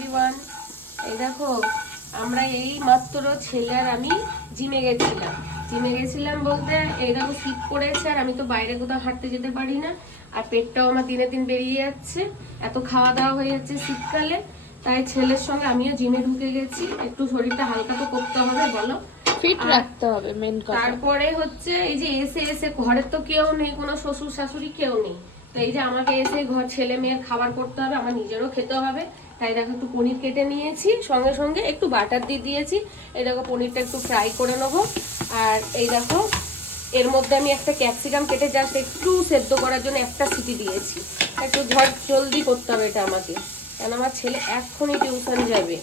Everyone. এই দেখো, আমরা এই মাত্র ছেলে আর আমি জিমে গেছিলাম বলতে এই দেখো শীত পড়েছে আর আমি তো বাইরে কোথাও হাঁটতে যেতে পারি না। আর পেটটাও আমার দিনে দিন বেরিয়ে যাচ্ছে, এত খাওয়া দাওয়া হয়ে যাচ্ছে শীতকালে। তাই ছেলের সঙ্গে আমিও জিমে ঢুকে গেছি, একটু শরীরটা হালকা তো করতে হবে বলো, ফিট আর রাখতে হবে মেন কথা। তারপরে হচ্ছে এই যে এসে এসে ঘরে তো কেউ নেই, কোনো শ্বশুর শাশুড়ি কেউ নেই, তো এই যে আমাকে এসে ঘর ছেলে মেয়ের খাবার করতে হবে, আমার নিজেরও খেতে হবে। তাই দেখো একটু পনির কেটে নিয়েছি, সঙ্গে সঙ্গে একটু বাটার দিয়ে দিয়েছি। এই দেখো পনিরটা একটু ফ্রাই করে নেবো। আর এই দেখো এর মধ্যে আমি একটা ক্যাপসিকাম কেটে জাস্ট একটু সেদ্ধ করার জন্য একটা সিটি দিয়েছি। একটু জলদি করতে হবে এটা আমাকে, কারণ আমার ছেলে এক্ষুনি টিউশন যাবে।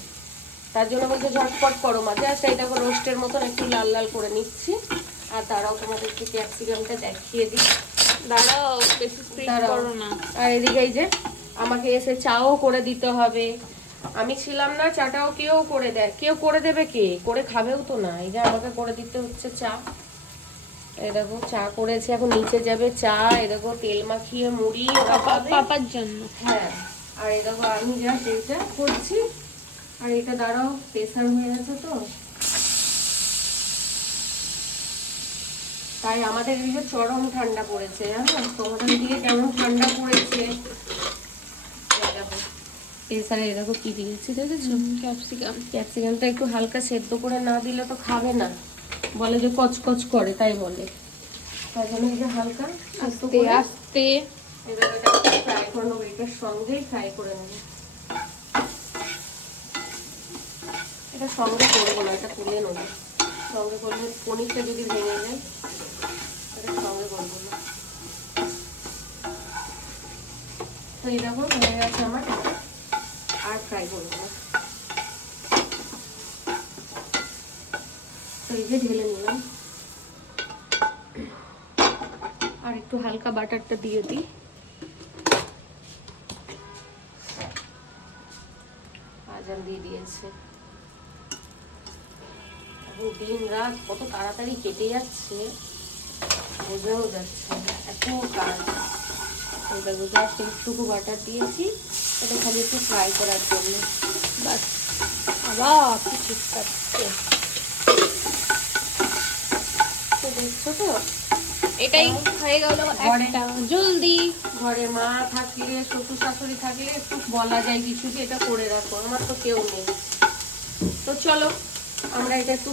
তার জন্য বলতে ঝটপট করো মা। জাস্ট এই দেখো রোস্টের মতন একটু লাল লাল করে নিচ্ছি। আর দাঁড়াও তোমাদেরকে ক্যাপসিকামটা দেখিয়ে দিই। দাঁড়াও, বেশি স্প্রিড করো না। আর এদিকে এই যে আমাকে এসে চাও করে দিতে হবে। আমি ছিলাম না, চাটাও কেউ করে দেয়, কেউ করে দেবে, কে করে খাবেও তো না, এই যে আমাকে করে দিতে হচ্ছে চা। এই দেখো চা করেছি, এখন নিচে যাবে চা। এই দেখো তেল মাখিয়ে মুড়ি পাপার জন্য। হ্যাঁ, আর এই দেখো আমি জাস্ট এইটা করছি। আর এটা দাঁড়াও, প্রেসার হয়ে আছে তো, তাই আমাদের এদিকে চরম ঠান্ডা পড়েছে জানো। তোমাদের দিকে কেমন ঠান্ডা পড়েছে? প্রেসারে এরকম কি দিয়েছি দেখেছো? ক্যাপসিকামটা একটু হালকা সেদ্ধ করে না দিলে তো খাবে না, বলে যে কচকচ করে, তাই বলে। তাই জন্য এটা হালকা আস্তে আস্তে এবার এটা ফ্রাই করে নেবো, এটার সঙ্গেই ফ্রাই করে নেবো। এটা সঙ্গে করবো না, এটা তুলে নেবো। সঙ্গে করলে পনিরটা যদি ভেঙে যায়, এটা সঙ্গে করবো না। তো এই দেখো হয়ে গেছে আমার, আর ফ্রাই করবো না। তো এই যে ঢেলে নিলাম, আর একটু হালকা বাটারটা দিয়ে দিই। আজান দিয়ে দিয়েছে। এখন দিন রাত কত তাড়াতাড়ি কেটে যাচ্ছে বোঝাও যাচ্ছে না, এত কাজ। জাস্ট একটুকু বাটার দিয়েছি, এটা খালি একটু ফ্রাই করার জন্য বাস। আবার কিছু করতে তো দেখছো তো, এটাই হয়ে গেল একটা জলদি। ঘরে মা থাকলে শ্বশুর শাশুড়ি থাকলে একটু বলা যায় কিছু যে এটা করে রাখো, আমার তো কেউ নেই। তো চলো আমরা এটা একটু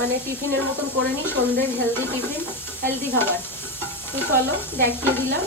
মানে টিফিনের মতন করে নিই, সন্ধ্যের হেলদি টিফিন, হেলদি খাবার। তো চলো দেখিয়ে দিলাম।